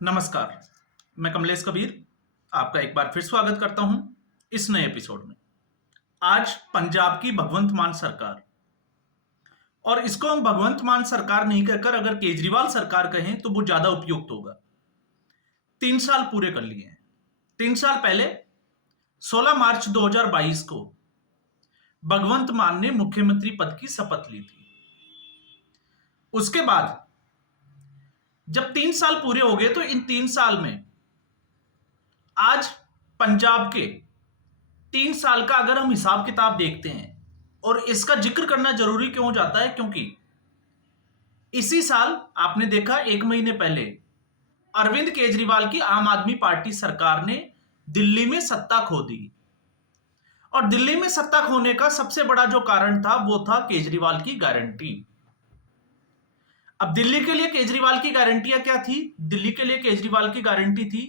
नमस्कार। मैं कमलेश कबीर आपका एक बार फिर स्वागत करता हूं इस नए एपिसोड में। आज पंजाब की भगवंत मान सरकार, और इसको हम भगवंत मान सरकार नहीं कहकर अगर केजरीवाल सरकार कहें तो वो ज्यादा उपयुक्त होगा। 3 साल पूरे कर लिए हैं। 3 साल पहले 16 मार्च 2022 को भगवंत मान ने मुख्यमंत्री पद की शपथ ली थी। उसके बाद जब 3 साल पूरे हो गए तो इन 3 साल में आज पंजाब के 3 साल का अगर हम हिसाब किताब देखते हैं, और इसका जिक्र करना जरूरी क्यों हो जाता है क्योंकि इसी साल आपने देखा 1 महीने पहले अरविंद केजरीवाल की आम आदमी पार्टी सरकार ने दिल्ली में सत्ता खो दी। और दिल्ली में सत्ता खोने का सबसे बड़ा जो कारण था वो था केजरीवाल की गारंटी। अब दिल्ली के लिए केजरीवाल की गारंटियां क्या थी? दिल्ली के लिए केजरीवाल की गारंटी थी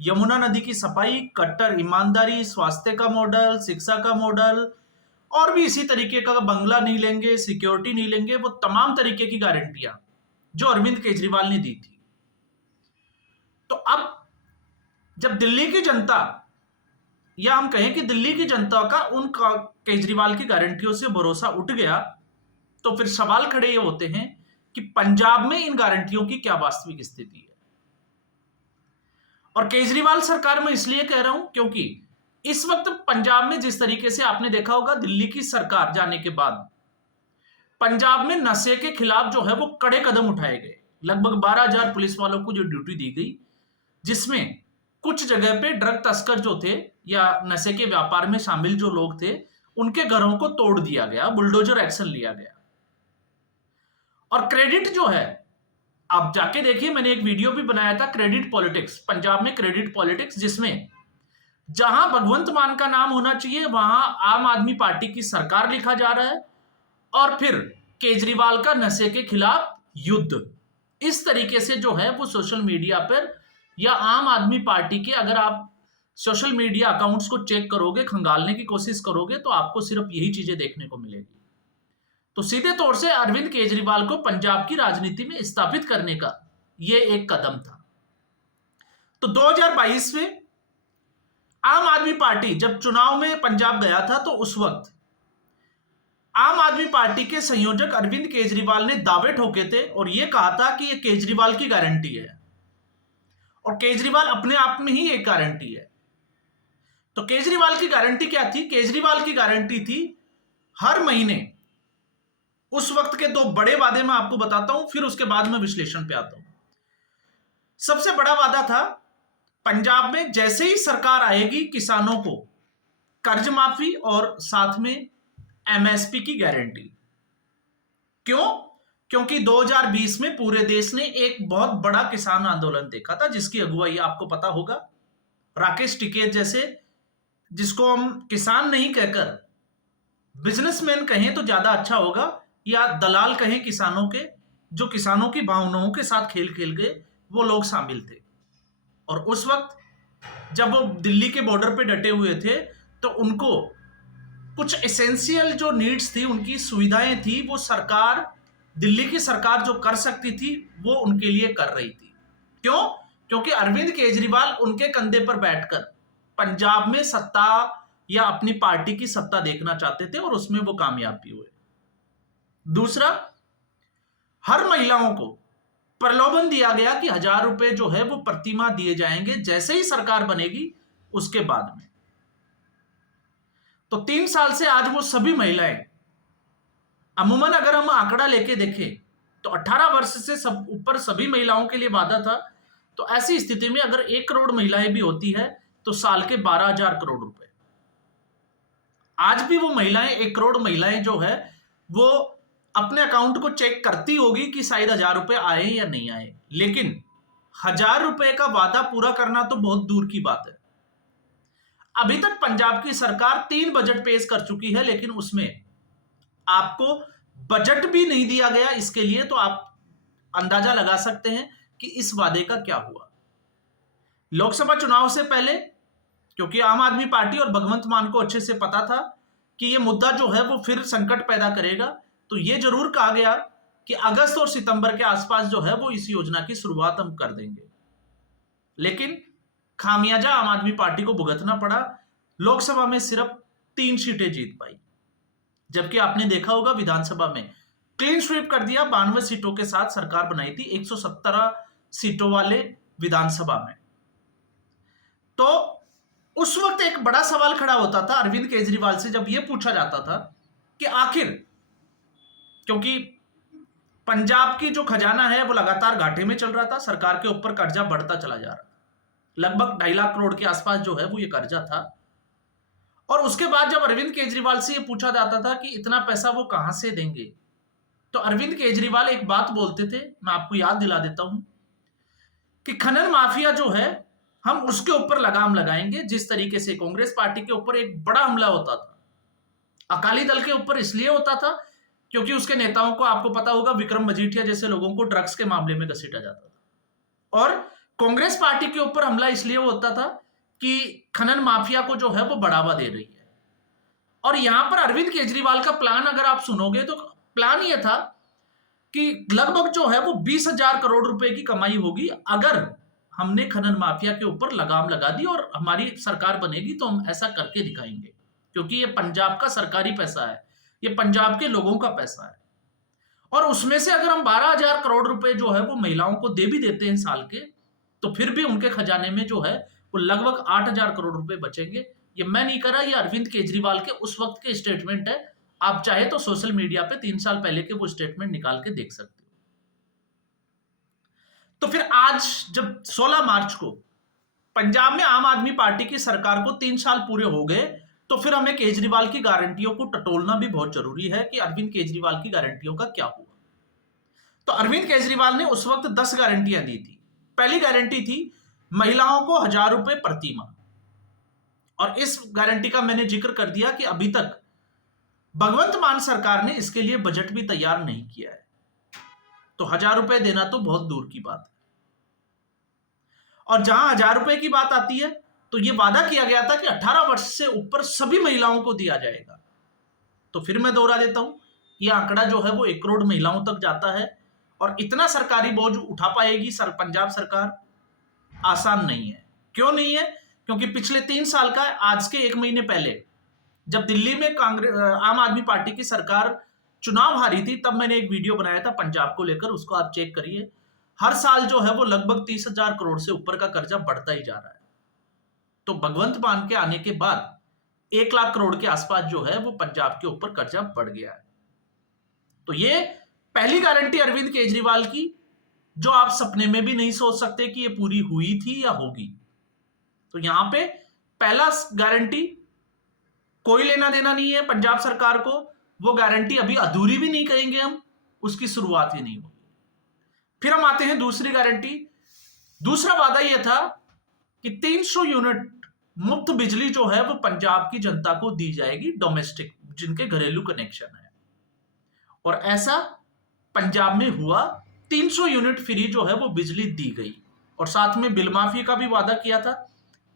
यमुना नदी की सफाई, कट्टर ईमानदारी, स्वास्थ्य का मॉडल, शिक्षा का मॉडल, और भी इसी तरीके का। बंगला नहीं लेंगे, सिक्योरिटी नहीं लेंगे, वो तमाम तरीके की गारंटियां जो अरविंद केजरीवाल ने दी थी। तो अब जब दिल्ली की जनता, या हम कहें कि दिल्ली की जनता का उन केजरीवाल की गारंटियों से भरोसा उठ गया, तो फिर सवाल खड़े ये होते हैं कि पंजाब में इन गारंटियों की क्या वास्तविक स्थिति है। और केजरीवाल सरकार में इसलिए कह रहा हूं क्योंकि इस वक्त पंजाब में जिस तरीके से आपने देखा होगा, दिल्ली की सरकार जाने के बाद पंजाब में नशे के खिलाफ जो है वो कड़े कदम उठाए गए। लगभग 12,000 पुलिस वालों को जो ड्यूटी दी गई, जिसमें कुछ जगह पे ड्रग तस्कर जो थे या नशे के व्यापार में शामिल जो लोग थे, उनके घरों को तोड़ दिया गया, बुलडोजर एक्शन लिया गया। और क्रेडिट जो है, आप जाके देखिए, मैंने एक वीडियो भी बनाया था, क्रेडिट पॉलिटिक्स, पंजाब में क्रेडिट पॉलिटिक्स, जिसमें जहां भगवंत मान का नाम होना चाहिए वहां आम आदमी पार्टी की सरकार लिखा जा रहा है, और फिर केजरीवाल का नशे के खिलाफ युद्ध। इस तरीके से जो है वो सोशल मीडिया पर, या आम आदमी पार्टी के अगर आप सोशल मीडिया अकाउंट्स को चेक करोगे, खंगालने की कोशिश करोगे, तो आपको सिर्फ यही चीजें देखने को मिलेगी। तो सीधे तौर से अरविंद केजरीवाल को पंजाब की राजनीति में स्थापित करने का यह एक कदम था। तो 2022 में आम आदमी पार्टी जब चुनाव में पंजाब गया था, तो उस वक्त आम आदमी पार्टी के संयोजक अरविंद केजरीवाल ने दावे ठोके थे और यह कहा था कि यह केजरीवाल की गारंटी है, और केजरीवाल अपने आप में ही एक गारंटी है। तो केजरीवाल की गारंटी क्या थी? केजरीवाल की गारंटी थी हर महीने, उस वक्त के 2 बड़े वादे मैं आपको बताता हूं, फिर उसके बाद मैं विश्लेषण पे आता हूं। सबसे बड़ा वादा था, पंजाब में जैसे ही सरकार आएगी किसानों को कर्ज माफी और साथ में एमएसपी की गारंटी। क्यों? क्योंकि 2020 में पूरे देश ने एक बहुत बड़ा किसान आंदोलन देखा था, जिसकी अगुवाई आपको पता होगा राकेश टिकैत जैसे, जिसको हम किसान नहीं कहकर बिजनेसमैन कहें तो ज्यादा अच्छा होगा, या दलाल कहें किसानों के, जो किसानों की भावनाओं के साथ खेल खेल गए, वो लोग शामिल थे। और उस वक्त जब वो दिल्ली के बॉर्डर पे डटे हुए थे, तो उनको कुछ एसेंशियल जो नीड्स थी, उनकी सुविधाएं थी, वो सरकार, दिल्ली की सरकार जो कर सकती थी वो उनके लिए कर रही थी। क्यों? क्योंकि अरविंद केजरीवाल उनके कंधे पर बैठकर पंजाब में सत्ता या अपनी पार्टी की सत्ता देखना चाहते थे, और उसमें वो कामयाब भी हुए। दूसरा, हर महिलाओं को प्रलोभन दिया गया कि 1,000 रुपए जो है वो प्रतिमाह दिए जाएंगे जैसे ही सरकार बनेगी, उसके बाद में। तो 3 साल से आज वो सभी महिलाएं, अमूमन अगर हम आंकड़ा लेके देखें तो 18 वर्ष से सब ऊपर सभी महिलाओं के लिए वादा था। तो ऐसी स्थिति में अगर 1 करोड़ महिलाएं भी होती है तो साल के 12,000 करोड़ रुपए। आज भी वो महिलाएं, 1 करोड़ महिलाएं जो है वो अपने अकाउंट को चेक करती होगी कि शायद 1,000 रुपए आए या नहीं आए, लेकिन 1,000 रुपए का वादा पूरा करना तो बहुत दूर की बात है। अभी तक पंजाब की सरकार 3 बजट पेश कर चुकी है, लेकिन उसमें आपको बजट भी नहीं दिया गया। इसके लिए तो आप अंदाजा लगा सकते हैं कि इस वादे का क्या हुआ। लोकसभा चुनाव से पहले, क्योंकि आम आदमी पार्टी और भगवंत मान को अच्छे से पता था कि यह मुद्दा जो है वो फिर संकट पैदा करेगा, तो यह जरूर कहा गया कि अगस्त और सितंबर के आसपास जो है वो इस योजना की शुरुआत हम कर देंगे। लेकिन खामियाजा आम आदमी पार्टी को भुगतना पड़ा। लोकसभा में सिर्फ 3 सीटें जीत पाई, जबकि आपने देखा होगा विधानसभा में क्लीन स्वीप कर दिया। 92 सीटों के साथ सरकार बनाई थी 117 सीटों वाले विधानसभा में। तो उस वक्त एक बड़ा सवाल खड़ा होता था अरविंद केजरीवाल से, जब यह पूछा जाता था कि आखिर, क्योंकि पंजाब की जो खजाना है वो लगातार घाटे में चल रहा था, सरकार के ऊपर कर्जा बढ़ता चला जा रहा था, लगभग 2.5 लाख करोड़ के आसपास जो है वो ये कर्जा था। और उसके बाद जब अरविंद केजरीवाल से ये पूछा जाता था कि इतना पैसा वो कहां से देंगे, तो अरविंद केजरीवाल एक बात बोलते थे, मैं आपको याद दिला देता हूं, कि खनन माफिया जो है हम उसके ऊपर लगाम लगाएंगे। जिस तरीके से कांग्रेस पार्टी के ऊपर एक बड़ा हमला होता था, अकाली दल के ऊपर इसलिए होता था क्योंकि उसके नेताओं को, आपको पता होगा, विक्रम मजीठिया जैसे लोगों को ड्रग्स के मामले में घसीटा जाता था। और कांग्रेस पार्टी के ऊपर हमला इसलिए होता था कि खनन माफिया को जो है वो बढ़ावा दे रही है। और यहां पर अरविंद केजरीवाल का प्लान अगर आप सुनोगे तो प्लान यह था कि लगभग जो है वो 20,000 करोड़ रुपए की कमाई होगी अगर हमने खनन माफिया के ऊपर लगाम लगा दी और हमारी सरकार बनेगी तो हम ऐसा करके दिखाएंगे, क्योंकि ये पंजाब का सरकारी पैसा है, ये पंजाब के लोगों का पैसा है। और उसमें से अगर हम 12,000 करोड़ रुपए जो है वो महिलाओं को दे भी देते हैं साल के, तो फिर भी उनके खजाने में जो है वो लगभग 8,000 करोड़ रुपए बचेंगे। ये मैं नहीं कर रहा, ये अरविंद केजरीवाल के उस वक्त के स्टेटमेंट है। आप चाहे तो सोशल मीडिया पे 3 साल पहले के वो स्टेटमेंट निकाल के देख सकते हो। तो फिर आज जब 16 मार्च को पंजाब में आम आदमी पार्टी की सरकार को 3 साल पूरे हो गए, तो फिर हमें केजरीवाल की गारंटियों को टटोलना भी बहुत जरूरी है कि अरविंद केजरीवाल की गारंटियों का क्या हुआ। तो अरविंद केजरीवाल ने उस वक्त 10 गारंटियां दी थी। पहली गारंटी थी महिलाओं को 1,000 रुपए प्रति माह, और इस गारंटी का मैंने जिक्र कर दिया कि अभी तक भगवंत मान सरकार ने इसके लिए बजट भी तैयार नहीं किया है, तो 1,000 रुपए देना तो बहुत दूर की बात है। और जहां 1,000 रुपए की बात आती है तो यह वादा किया गया था कि 18 वर्ष से ऊपर सभी महिलाओं को दिया जाएगा। तो फिर मैं दोहरा देता हूं, यह आंकड़ा जो है वो 1 करोड़ महिलाओं तक जाता है, और इतना सरकारी बोझ उठा पाएगी पंजाब सरकार आसान नहीं है। क्यों नहीं है? क्योंकि पिछले 3 साल का, आज के 1 महीने पहले जब दिल्ली में आम आदमी पार्टी की सरकार चुनाव हारी थी, तब मैंने एक वीडियो बनाया था पंजाब को लेकर, उसको आप चेक करिए। हर साल जो है वो लगभग 30,000 करोड़ से ऊपर का कर्जा बढ़ता ही जा रहा है। तो भगवंत मान के आने के बाद 1 लाख करोड़ के आसपास जो है वो पंजाब के ऊपर कर्जा बढ़ गया है। तो ये पहली गारंटी अरविंद केजरीवाल की, जो आप सपने में भी नहीं सोच सकते कि ये पूरी हुई थी या होगी। तो यहां पे पहला गारंटी, कोई लेना देना नहीं है पंजाब सरकार को, वो गारंटी अभी अधूरी भी नहीं कहेंगे हम, उसकी शुरुआत ही नहीं होगी। फिर हम आते हैं दूसरी गारंटी। दूसरा वादा यह था कि 300 यूनिट मुफ्त बिजली जो है वो पंजाब की जनता को दी जाएगी, डोमेस्टिक, जिनके घरेलू कनेक्शन है। और ऐसा पंजाब में हुआ, 300 यूनिट फ्री जो है वो बिजली दी गई। और साथ में बिल माफी का भी वादा किया था,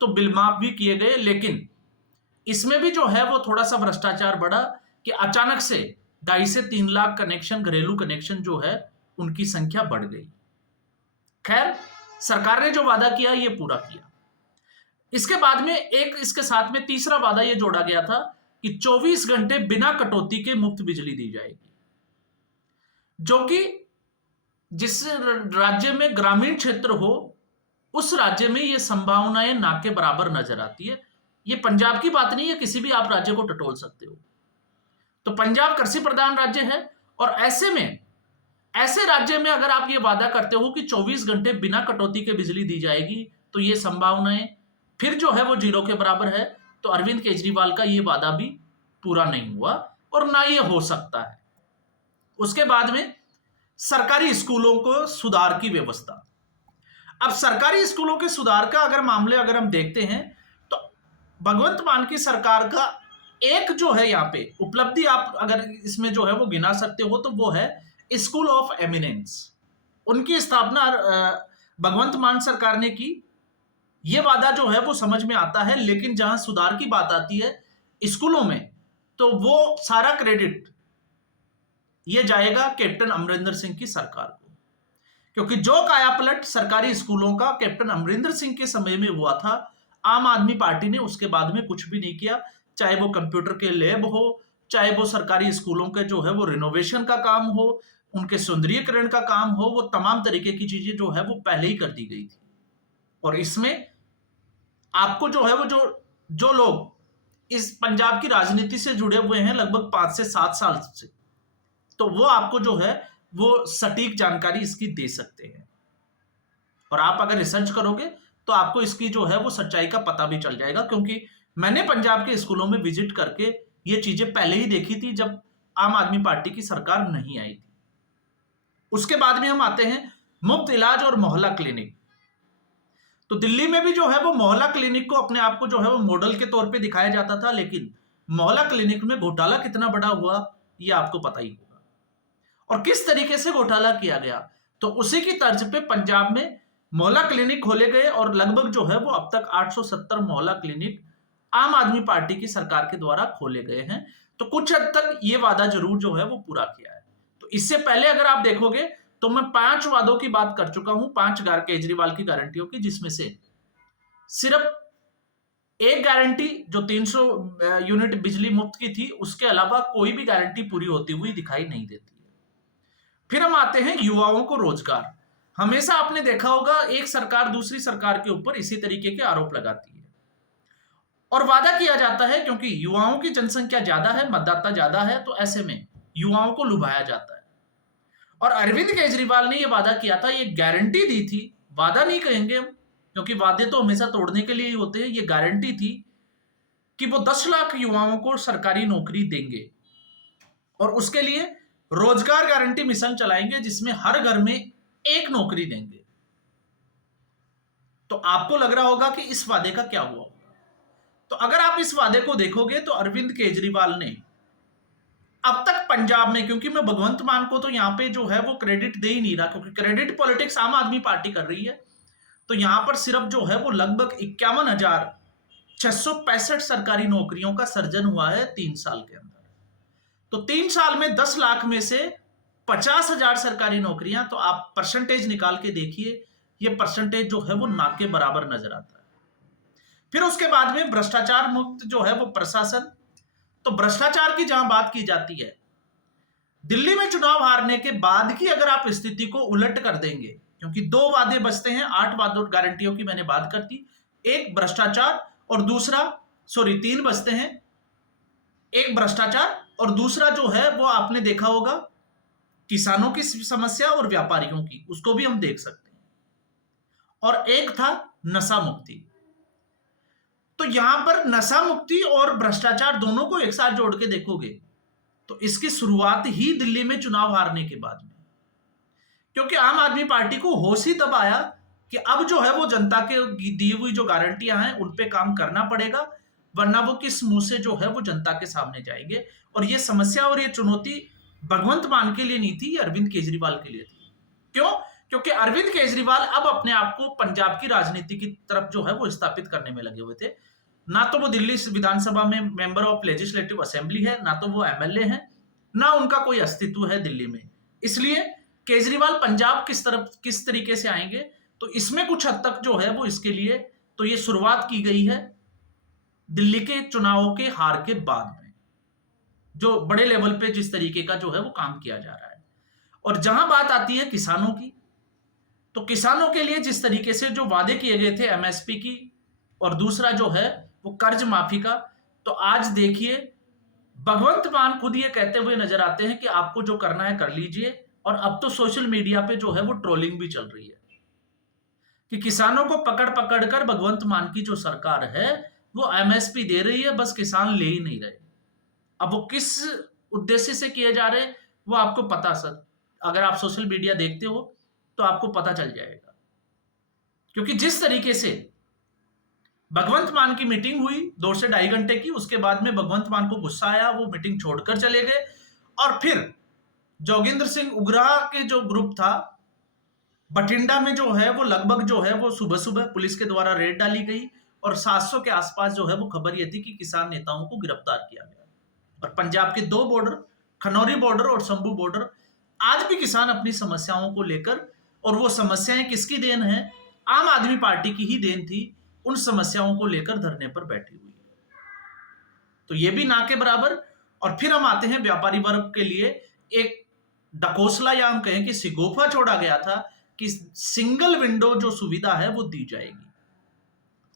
तो बिल माफ भी किए गए। लेकिन इसमें भी जो है वो थोड़ा सा भ्रष्टाचार बढ़ा कि अचानक से 2.5 से 3 लाख कनेक्शन, घरेलू कनेक्शन जो है उनकी संख्या बढ़ गई। खैर, सरकार ने जो वादा किया ये पूरा किया। इसके बाद में एक, इसके साथ में तीसरा वादा ये जोड़ा गया था कि 24 घंटे बिना कटौती के मुफ्त बिजली दी जाएगी, जो कि जिस राज्य में ग्रामीण क्षेत्र हो उस राज्य में ये संभावनाएं ना के बराबर नजर आती है। ये पंजाब की बात नहीं है, किसी भी आप राज्य को टटोल सकते हो। तो पंजाब कृषि प्रधान राज्य है, और ऐसे राज्य में अगर आप ये वादा करते हो कि 24 घंटे बिना कटौती के बिजली दी जाएगी, तो ये संभावनाएं फिर जो है वो 0 के बराबर है। तो अरविंद केजरीवाल का ये वादा भी पूरा नहीं हुआ, और ना ये हो सकता है। उसके बाद में सरकारी स्कूलों को सुधार की व्यवस्था। अब सरकारी स्कूलों के सुधार का अगर हम देखते हैं, तो भगवंत मान की सरकार का एक जो है यहाँ पे उपलब्धि, आप अगर इसमें जो है वो गिना सकते हो, तो वो है स्कूल ऑफ एमिनेंस। उनकी स्थापना भगवंत मान सरकार ने की। ये वादा जो है वो समझ में आता है, लेकिन जहां सुधार की बात आती है स्कूलों में, तो वो सारा क्रेडिट ये जाएगा कैप्टन अमरिंदर सिंह की सरकार को। क्योंकि जो कायापलट सरकारी स्कूलों का कैप्टन अमरिंदर सिंह के समय में हुआ था, आम आदमी पार्टी ने उसके बाद में कुछ भी नहीं किया। चाहे वो कंप्यूटर के लैब हो, चाहे वो सरकारी स्कूलों के जो है वो रिनोवेशन का काम हो, उनके सुंदरीकरण का काम हो, वो तमाम तरीके की चीजें जो है वो पहले ही कर दी गई थी। और इसमें आपको जो है वो जो लोग इस पंजाब की राजनीति से जुड़े हुए हैं लगभग 5 से 7 साल से, तो वो आपको जो है वो सटीक जानकारी इसकी दे सकते हैं। और आप अगर रिसर्च करोगे तो आपको इसकी जो है वो सच्चाई का पता भी चल जाएगा, क्योंकि मैंने पंजाब के स्कूलों में विजिट करके ये चीजें पहले ही देखी थी जब आम आदमी पार्टी की सरकार नहीं आई थी। उसके बाद में हम आते हैं मुफ्त इलाज और मोहल्ला क्लिनिक। तो दिल्ली में भी जो है वो मोहल्ला क्लिनिक को अपने आप को जो है वो मॉडल के तौर पे दिखाया जाता था, लेकिन मोहल्ला क्लिनिक में घोटाला कितना बड़ा हुआ ये आपको पता ही होगा। और किस तरीके से घोटाला किया गया, तो उसी की तर्ज पे पंजाब में मोहल्ला क्लिनिक खोले गए और लगभग जो है वो अब तक 870 मोहल्ला क्लिनिक आम आदमी पार्टी की सरकार के द्वारा खोले गए हैं। तो कुछ हद तक ये वादा जरूर जो है वो पूरा किया है। तो इससे पहले अगर आप देखोगे तो मैं 5 वादों की बात कर चुका हूं, 5 केजरीवाल की गारंटियों की, जिसमें से सिर्फ एक गारंटी जो 300 यूनिट बिजली मुफ्त की थी, उसके अलावा कोई भी गारंटी पूरी होती हुई दिखाई नहीं देती है। फिर हम आते हैं युवाओं को रोजगार। हमेशा आपने देखा होगा एक सरकार दूसरी सरकार के ऊपर इसी तरीके के आरोप लगाती है और वादा किया जाता है, क्योंकि युवाओं की जनसंख्या ज्यादा है, मतदाता ज्यादा है, तो ऐसे में युवाओं को लुभाया जाता है। और अरविंद केजरीवाल ने यह वादा किया था, ये गारंटी दी थी, वादा नहीं कहेंगे हम क्योंकि वादे तो हमेशा तोड़ने के लिए ही होते हैं, ये गारंटी थी कि वो 10 लाख युवाओं को सरकारी नौकरी देंगे और उसके लिए रोजगार गारंटी मिशन चलाएंगे जिसमें हर घर में एक नौकरी देंगे। तो आपको लग रहा होगा कि इस वादे का क्या हुआ। तो अगर आप इस वादे को देखोगे तो अरविंद केजरीवाल ने अब तक पंजाब में, क्योंकि मैं भगवंत मान को तो यहां पे जो है वो क्रेडिट दे ही नहीं रहा क्योंकि क्रेडिट पॉलिटिक्स आम आदमी पार्टी कर रही है, तो यहां पर सिर्फ जो है वो लगभग 51,665 सरकारी नौकरियों का सर्जन हुआ है 3 साल के अंदर। तो 3 साल में 10 लाख में से 50,000 सरकारी नौकरियां, तो आप परसेंटेज निकाल के देखिए, ये परसेंटेज जो है वो ना के बराबर नजर आता है। फिर उसके बाद में भ्रष्टाचार मुक्त जो है वो प्रशासन। तो भ्रष्टाचार की जहां बात की जाती है, दिल्ली में चुनाव हारने के बाद की अगर आप स्थिति को उलट कर देंगे, क्योंकि 2 वादे बचते हैं, 8 वादों गारंटियों की मैंने बात कर दी, एक भ्रष्टाचार और दूसरा 3 बचते हैं, एक भ्रष्टाचार और दूसरा जो है वो आपने देखा होगा किसानों की समस्या और व्यापारियों की, उसको भी हम देख सकते हैं, और एक था नशा मुक्ति। तो यहां पर नशा मुक्ति और भ्रष्टाचार दोनों को एक साथ जोड़ के देखोगे तो इसकी शुरुआत ही दिल्ली में चुनाव हारने के बाद में, क्योंकि आम आदमी पार्टी को होश ही तब आया कि अब जो है वो जनता के दी हुई जो गारंटियां हैं उन पे काम करना पड़ेगा, वरना वो किस मुंह से जो है वो जनता के सामने जाएंगे। और ये समस्या और ये चुनौती भगवंत मान के लिए नहीं थी, ये अरविंद केजरीवाल के लिए थी। क्यों? क्योंकि अरविंद केजरीवाल अब अपने आप को पंजाब की राजनीति की तरफ जो है वो स्थापित करने में लगे हुए थे। ना तो वो दिल्ली विधानसभा में मेंबर ऑफ लेजिस्लेटिव असेंबली है, ना तो वो एमएलए हैं, ना उनका कोई अस्तित्व है दिल्ली में। इसलिए केजरीवाल पंजाब किस तरीके से आएंगे, तो इसमें कुछ हद तक जो है वो इसके लिए तो ये शुरुआत की गई है दिल्ली के चुनावों के हार के बाद में, जो बड़े लेवल पे जिस तरीके का जो है वो काम किया जा रहा है। और जहां बात आती है किसानों की, तो किसानों के लिए जिस तरीके से जो वादे किए गए थे एमएसपी की और दूसरा जो है वो कर्ज माफी का, तो आज देखिए भगवंत मान खुद ये कहते हुए नजर आते हैं कि आपको जो करना है कर लीजिए। और अब तो सोशल मीडिया पे जो है वो ट्रोलिंग भी चल रही है कि किसानों को पकड़ पकड़ कर भगवंत मान की जो सरकार है वो एमएसपी दे रही है, बस किसान ले ही नहीं रहे। अब वो किस उद्देश्य से किए जा रहे वो आपको पता, सर अगर आप सोशल मीडिया देखते हो तो आपको पता चल जाएगा। क्योंकि जिस तरीके से भगवंत मान की मीटिंग हुई 2 से 2.5 घंटे की, उसके बाद में भगवंत मान को गुस्सा आया, वो मीटिंग छोड़कर चले गए। और फिर जोगिंदर सिंह उग्राह के जो ग्रुप था बठिंडा में जो है वो लगभग जो है वो सुबह सुबह पुलिस के द्वारा रेड डाली गई और 700 के आसपास जो है वो खबर ये थी कि किसान नेताओं को गिरफ्तार किया गया। और पंजाब के 2 बॉर्डर, खनौरी बॉर्डर और शंभू बॉर्डर, आज भी किसान अपनी समस्याओं को लेकर और वो समस्याएं किसकी देन है? आम आदमी पार्टी की ही देन थी, उन समस्याओं को लेकर धरने पर बैठी हुई है। तो ये भी ना के बराबर। और फिर हम आते हैं व्यापारी वर्ग के लिए एक डकोसला या हम कहें कि सिगोफा छोड़ा गया था कि सिंगल विंडो जो सुविधा है वो दी जाएगी।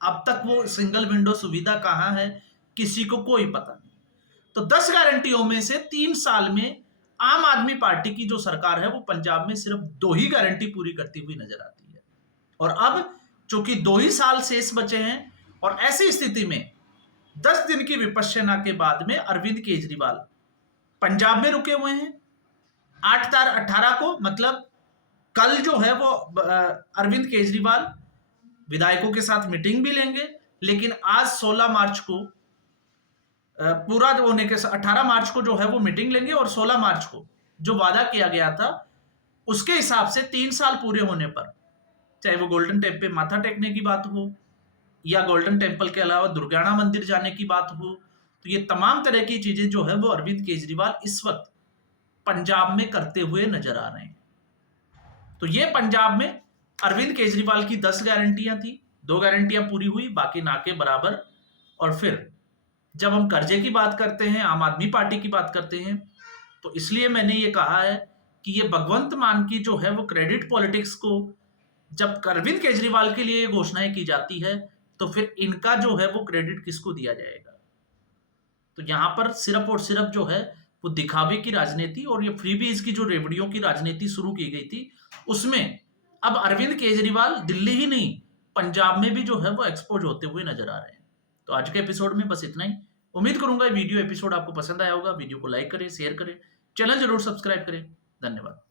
अब तक वो सिंगल विंडो सुविधा कहां है, किसी को कोई पता नहीं। तो 10 गारंटियों में से 3 साल में आम आदमी पार्टी की जो सरकार है वो पंजाब में सिर्फ 2 ही गारंटी पूरी करती हुई नजर आती है। और अब चूंकि 2 ही साल शेष बचे हैं और ऐसी स्थिति में 10 दिन की विपश्यना के बाद में अरविंद केजरीवाल पंजाब में रुके हुए हैं। 8/18 को मतलब कल जो है वो अरविंद केजरीवाल विधायकों के साथ मीटिंग भी लेंगे, लेकिन आज 16 मार्च को पूरा होने के 18 मार्च को जो है वो मीटिंग लेंगे और 16 मार्च को जो वादा किया गया था उसके हिसाब से 3 साल पूरे होने पर, चाहे वो गोल्डन टेम्पल पे माथा टेकने की बात हो या गोल्डन टेम्पल के अलावा दुर्गाना मंदिर जाने की बात हो, तो ये तमाम तरह की चीजें जो है वो अरविंद केजरीवाल इस वक्त पंजाब में करते हुए नजर आ रहे हैं। तो ये पंजाब में अरविंद केजरीवाल की 10 गारंटियां थी, 2 गारंटियां पूरी हुई, बाकी ना के बराबर। और फिर जब हम कर्जे की बात करते हैं, आम आदमी पार्टी की बात करते हैं, तो इसलिए मैंने ये कहा है कि ये भगवंत मान की जो है वो क्रेडिट पॉलिटिक्स को जब अरविंद केजरीवाल के लिए घोषणाएं की जाती है तो फिर इनका जो है वो क्रेडिट किसको दिया जाएगा? तो यहां पर सिर्फ और सिर्फ जो है वो दिखावे की राजनीति और ये फ्रीबीज की जो रेवड़ियों की राजनीति शुरू की गई थी, उसमें अब अरविंद केजरीवाल दिल्ली ही नहीं पंजाब में भी जो है वो एक्सपोज होते हुए नजर आ रहे हैं। तो आज के एपिसोड में बस इतना ही। उम्मीद करूंगा ये वीडियो एपिसोड आपको पसंद आया होगा। वीडियो को लाइक करें, शेयर करें, चैनल जरूर सब्सक्राइब करें। धन्यवाद।